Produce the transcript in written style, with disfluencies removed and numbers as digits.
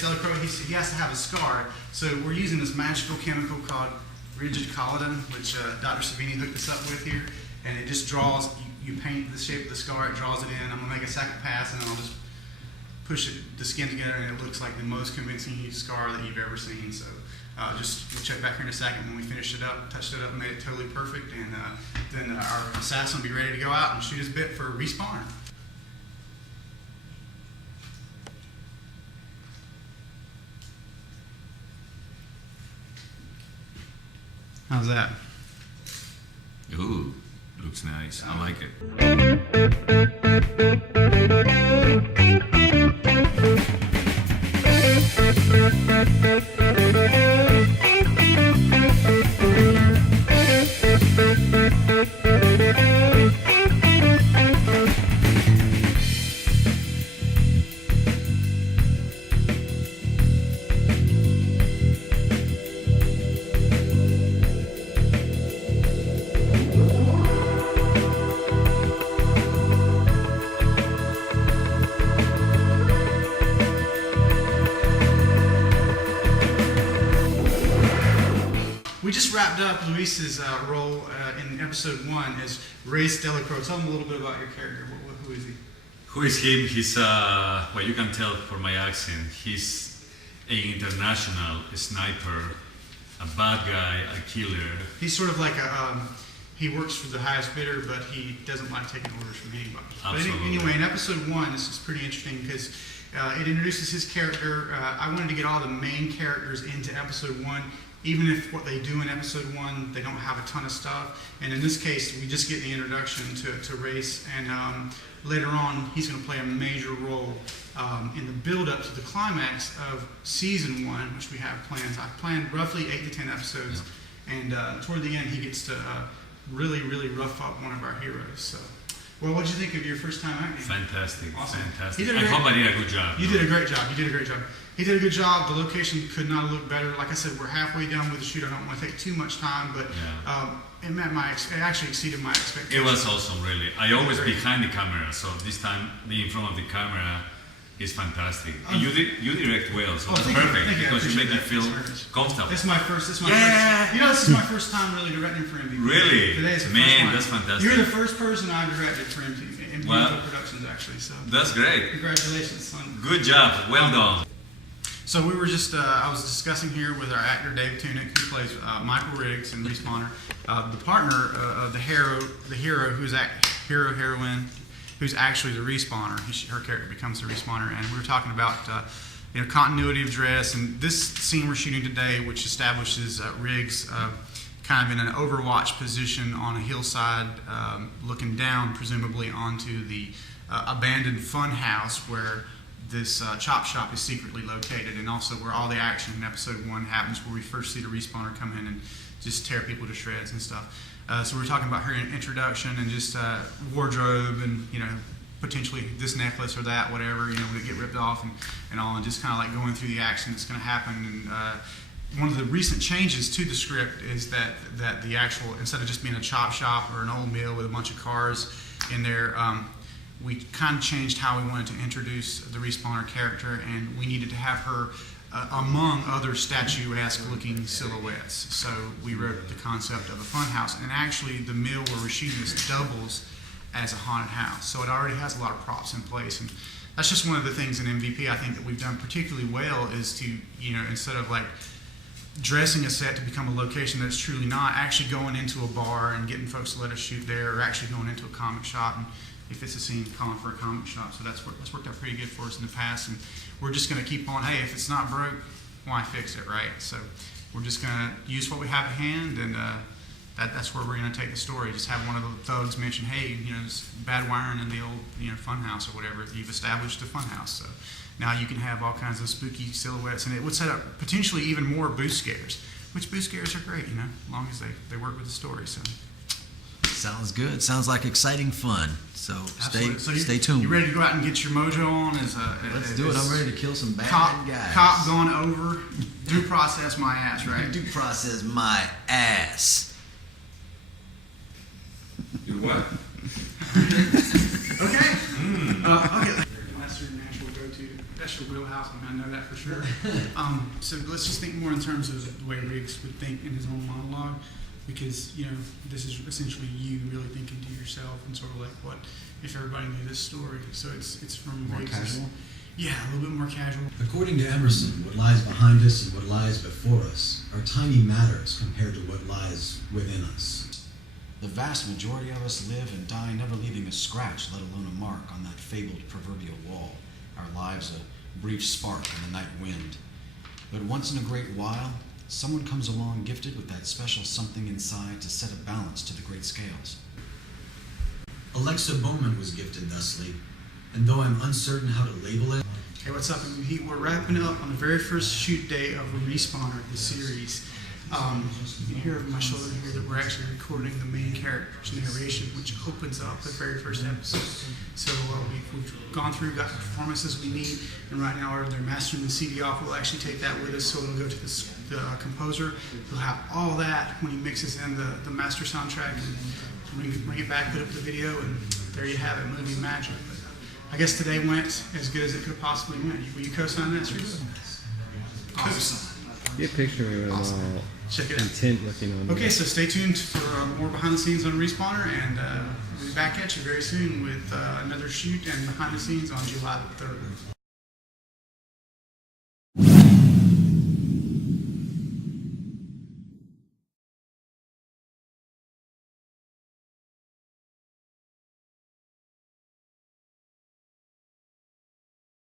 Delacroix, he has to have a scar. So we're using this magical chemical called rigid collagen, which Dr. Savini hooked us up with here. And it just draws, you paint the shape of the scar, it draws it in. I'm going to make a second pass, and then I'll just push the skin together, and it looks like the most convincing scar that you've ever seen. So we'll check back here in a second when we finished it up, touched it up, and made it totally perfect. And then our assassin will be ready to go out and shoot his bit for a respawner. How's that? Ooh, looks nice. I like it. We just wrapped up Luis's role in episode 1 as Reyes Delacroix. Tell him a little bit about your character. Who is he? Who is him? He's, well, you can tell from my accent, he's an international sniper, a bad guy, a killer. He's sort of like he works for the highest bidder, but he doesn't like taking orders from anybody. Absolutely. But anyway, in episode 1, this is pretty interesting because it introduces his character. I wanted to get all the main characters into episode 1, even if what they do in episode 1, they don't have a ton of stuff. And in this case, we just get the introduction to Reyes, and later on, he's going to play a major role in the build-up to the climax of season 1, which we have plans. I've planned roughly 8 to 10 episodes, and toward the end, he gets to really, really rough up one of our heroes. So, well, what did you think of your first time acting? Fantastic, Awesome. fantastic. I hope I did a good job. You did a great job. You did a great job. He did a good job. The location could not have looked better. Like I said, we're halfway done with the shoot. I don't want to take too much time, but it actually exceeded my expectations. It was awesome, really. I always behind the camera, so this time being in front of the camera is fantastic. You direct well, so it's perfect because you make me feel comfortable. This is my first. This is my first time really directing for MVP. Really? Today is the Man, first that's fantastic. You're the first person I've directed for MVP Productions, actually. So that's great. Congratulations, son. Good job. Well done. So we were just, I was discussing here with our actor Dave Tunick, who plays Michael Riggs in Respawner, the partner of the hero who's heroine, who's actually the respawner. Her character becomes the respawner, and we were talking about continuity of dress. And this scene we're shooting today, which establishes Riggs kind of in an overwatch position on a hillside, looking down, presumably onto the abandoned fun house where this chop shop is secretly located, and also where all the action in episode 1 happens, where we first see the respawner come in and just tear people to shreds and stuff. So we're talking about her introduction and just wardrobe and potentially this necklace or that, whatever, would it get ripped off and all, and just kind of like going through the action that's going to happen. And one of the recent changes to the script is that the actual, instead of just being a chop shop or an old mill with a bunch of cars in there, we kind of changed how we wanted to introduce the respawner character, and we needed to have her among other statuesque looking silhouettes. So we wrote the concept of a fun house, and actually the mill where we're shooting this doubles as a haunted house. So it already has a lot of props in place, and that's just one of the things in MVP I think that we've done particularly well is to, instead of like dressing a set to become a location that's truly not, actually going into a bar and getting folks to let us shoot there, or actually going into a comic shop and if it's a scene, calling for a comic shop. So that's worked out pretty good for us in the past, and we're just going to keep on. Hey, if it's not broke, why fix it, right? So we're just going to use what we have at hand, and that's where we're going to take the story. Just have one of the thugs mention, hey, there's bad wiring in the old fun house or whatever. You've established a fun house, so now you can have all kinds of spooky silhouettes, and it would set up potentially even more booth scares, which booth scares are great, as long as they work with the story. So. Sounds good. Sounds like exciting fun. So stay tuned. You ready to go out and get your mojo on? Let's do it. I'm ready to kill some bad guys. Cop going over. Due process my ass, right? Due process my ass. Do what? Okay. Okay. That's your natural go-to. that's your wheelhouse. I mean, I know that for sure. So let's just think more in terms of the way Riggs would think in his own monologue, because this is essentially you really thinking to yourself and sort of like, what if everybody knew this story? So it's from More Riggs' casual? Yeah, a little bit more casual. According to Emerson, what lies behind us and what lies before us are tiny matters compared to what lies within us. The vast majority of us live and die never leaving a scratch, let alone a mark, on that fabled proverbial wall. Our lives a brief spark in the night wind. But once in a great while, someone comes along gifted with that special something inside to set a balance to the great scales. Alexa Bowman was gifted thusly, and though I'm uncertain how to label it, Hey, what's up? We're wrapping up on the very first shoot day of Respawner, the series. You can hear over my shoulder here that we're actually recording the main character's narration, which opens up the very first episode. So we've gone through, got the performances we need, and right now they're mastering the CD off. We'll actually take that with us, so it'll go to the composer. He'll have all that when he mixes in the master soundtrack and bring it back, put up the video, and there you have it, movie magic. But I guess today went as good as it could possibly went. Will you co-sign that, Sri? Awesome. Get a picture of them Awesome. all Check it out. intent looking on Okay, so stay tuned for more behind the scenes on Respawner, and we'll be back at you very soon with another shoot and behind the scenes on July the 3rd.